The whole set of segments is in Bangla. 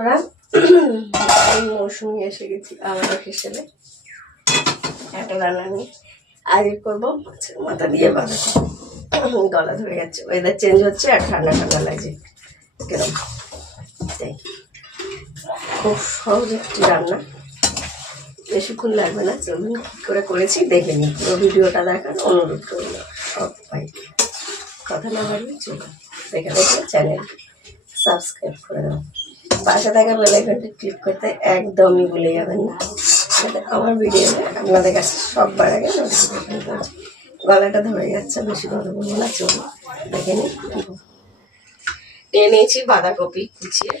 বন্ধুরা আমি মৌসুমি এসে গেছি আমার হিসেবে একটা রান্না নিয়ে আগে করব, মাছের মাথা দিয়ে বাঁধাকপি গলা ধরে যাচ্ছে ওয়েদার চেঞ্জ হচ্ছে আর ঠান্ডা ঠান্ডা লাগছে। কেরম? তাই। খুব সহজ একটি রান্না। বেশিক্ষণ লাগবে না, চলুন কী করে করেছি, দেখে নিই। পুরো ভিডিওটা দেখার অনুরোধ করল সবাই কথা না বললে চলুন। দেখে দেখে চ্যানেল সাবস্ক্রাইব করে দাও। পাশে থাকা বেলাইকনটি ক্লিক করতে একদমই ভুলে যাবেন না। আমার ভিডিওতে আপনাদের কাছে সববার আগে নোটিফিকেশন গলাটা ধরে যাচ্ছে, বেশি কথা বলব না, চলুন দেখে নিই নিয়ে নিয়েছি বাঁধাকপি কুচিয়ে।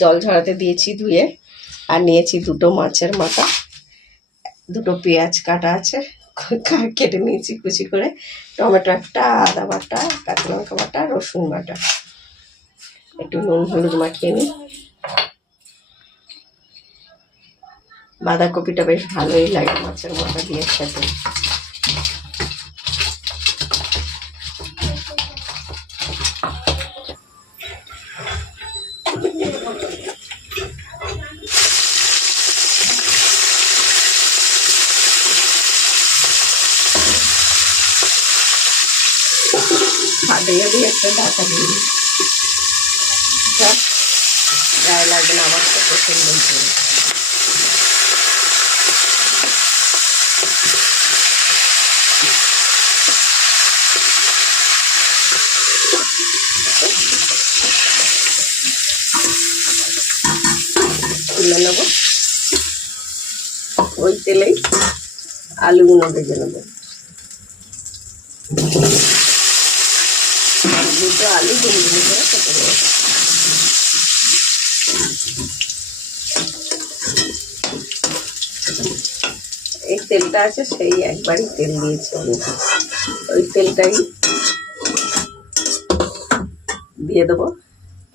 জল ঝরাতে দিয়েছি ধুয়ে, আর নিয়েছি দুটো মাছের মাথা। দুটো পেঁয়াজ কাটা আছে, কেটে নিয়েছি কুচি করে। টমেটো একটা আদা বাটা, কাঁচা লঙ্কা বাটা, রসুন বাটা। একটু নুন হলুদ মাখিয়ে নিই বাঁধাকপিটা বেশ ভালোই লাগে মাছের মাথা দিয়ে খেতে। দিয়ে একটা ঢাকা দিয়ে দিই। গায়ে লাগবে না, আমার তো পছন্দ হয়েছে তুলে নেব ওই তেলেই আলুগুলো ভেজে নেব দুটো আলু ডুমডুমি করে কেটে এই তেলটা আছে, সেই একবারই তেল দিয়েছি ওই তেলটাই দিয়ে দেবো।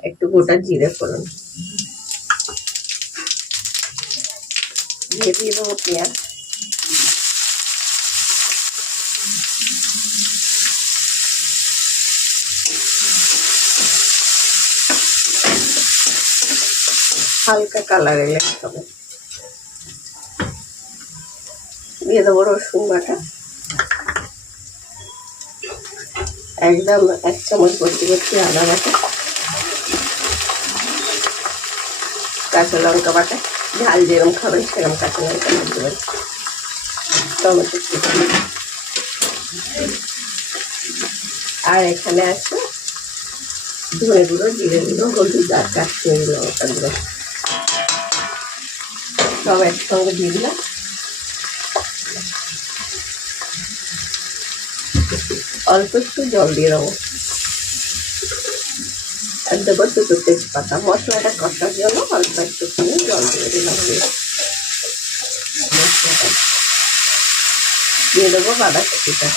একটু গোটা জিরে ফোড়ন। দিয়ে দিয়ে দেবো পেঁয়াজ। হালকা কালার এলে হবে। দিয়ে দেবো রসুন বাটা। একদম এক চামচ ভর্তি ভর্তি আদা বাটা, কাঁচা লঙ্কা বাটা, ঝাল যেরকম খাবেন সেরকম কাঁচা লঙ্কা বাটা দেবেন। টমেটো আর এখানে আছে ধনে গুঁড়ো, জিরে গুঁড়ো, হলুদ আর কাশ্মীরি লঙ্কা গুঁড়ো। সব একসঙ্গে দিয়ে দিলাম। অল্প একটু জল দিয়ে দেবো। আর দেবো দুটো তেজপাতা। মশলাটা কষার জন্য অল্প একটুখানি জল দিয়ে দিলাম। মশলাটা দিয়ে দেবো বাঁধাকপিটা।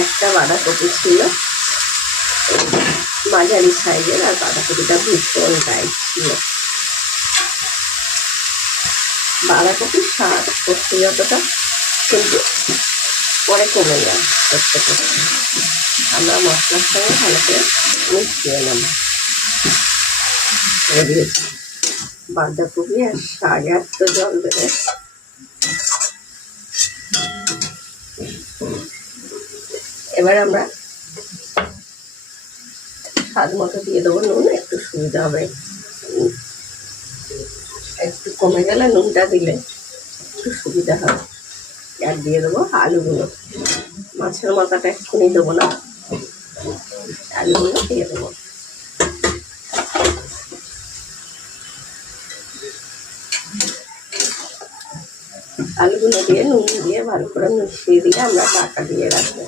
একটা বাঁধাকপি ছিল। মাঝারি সাইজের আর বাঁধাকপিটা ভীষণ টাইট ছিল বাঁধাকপির স্বাদ করতে যতটা কিন্তু পরে কমে যায় করতে করতে। আমরা মশলার সঙ্গে ভালো করে মিশিয়ে নেব। বাঁধাকপি আর শাক এত জল দেবে। এবার আমরা স্বাদ মতো দিয়ে দেবো, নুন একটু সুবিধা হবে। একটু কমে গেলে নুনটা দিলে একটু সুবিধা হবে। আর দিয়ে দেবো আলুগুলো। মাছের মাথাটা এক্ষুনি দেবো না। আলুগুলো দিয়ে দেবো। আলুগুলো দিয়ে নুন দিয়ে ভালো করে মিশিয়ে দিয়ে আমরা ঢাকা দিয়ে রাখব।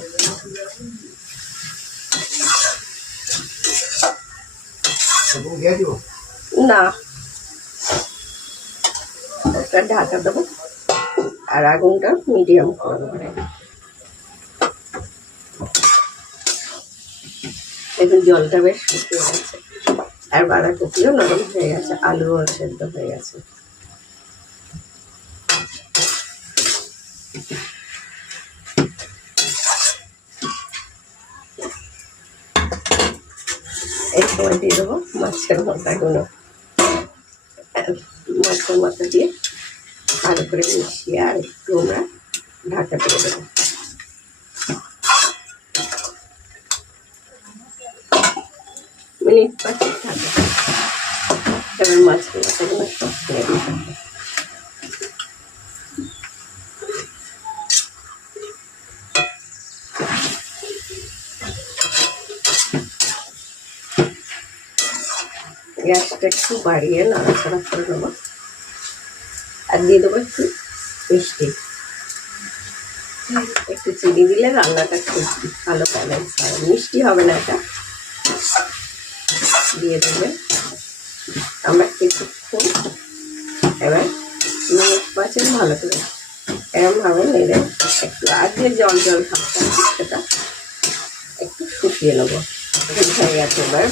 না। একটা ঢাকা দেবো আর আগুনটা মিডিয়াম করে দেবো। দেখুন, জলটা বেশ শুকিয়ে গেছে। আর বাঁধাকপিও নরম হয়ে গেছে, আলুও সেদ্ধ হয়ে গেছে। সময় দিয়ে দেবো মাছের মাথাগুলো মাছের মাথা দিয়ে ভালো করে মিশিয়ে আর একটু আমরা ঢাকা দিয়ে দেবো। মিনিট পাঁচেক মাছের মাথাগুলো সব গ্যাসটা একটু বাড়িয়ে নাড়াচাড়া করে নেব। আর দিয়ে দেবো একটু মিষ্টি। একটু চিনি দিলে রান্নাটা খুব ভালো ব্যালেন্স হয়। মিষ্টি হবে না এটা। দিয়ে দেবে। আমরা কিছুক্ষণ এবার মিনিট পাঁচের ভালো করে এরমভাবে নেড়ে একটু আগে জল জল থাকতে সেটা একটু শুকিয়ে নেব। ঠিক হয়ে গেছে এবার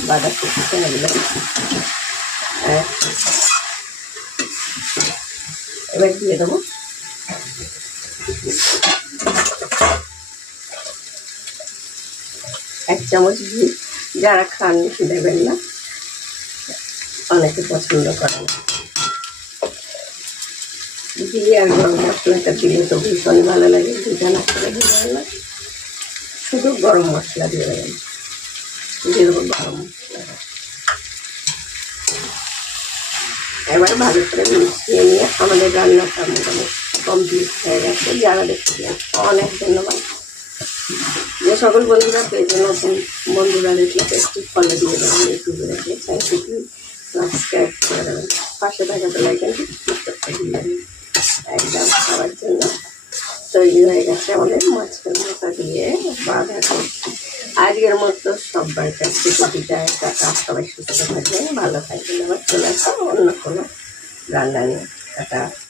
এবার দিয়ে দেবো এক চামচ ঘি। যারা খান দেবেন না। অনেকে পছন্দ করে না। ঘি আর গরম মশলাটা দিলে তো ভীষণ ভালো লাগে। ঘিটা না দিবেন না শুধু গরম মশলা দিয়ে দেবেন। দিয়ে দেবো গরম এবার ভালো করে মিশিয়ে নিয়ে আমাদের রান্নাটা মোটামুটি কমপ্লিট হয়ে গেছে। যারা দেখছিলেন অনেক ধন্যবাদ। যে সকল বন্ধুরা পেয়েছে নতুন বন্ধুরা দেখলে পেজটি ফলো দিয়ে দেবেন ইউটিউবে দেখে। চ্যানেলটি সাবস্ক্রাইব করে দেবেন। পাশে থাকা করতে দিবেন একদম জন্য তৈরি হয়ে গেছে আমাদের। মাথা দিয়ে বাঁধা করছি আজকের মতো সবার কাছে একটা টাকা সবাই সুস্থ থাকে ভালো থাকবেন। আবার চলে আসা অন্য কোনো রান্না নিয়ে। টাটা।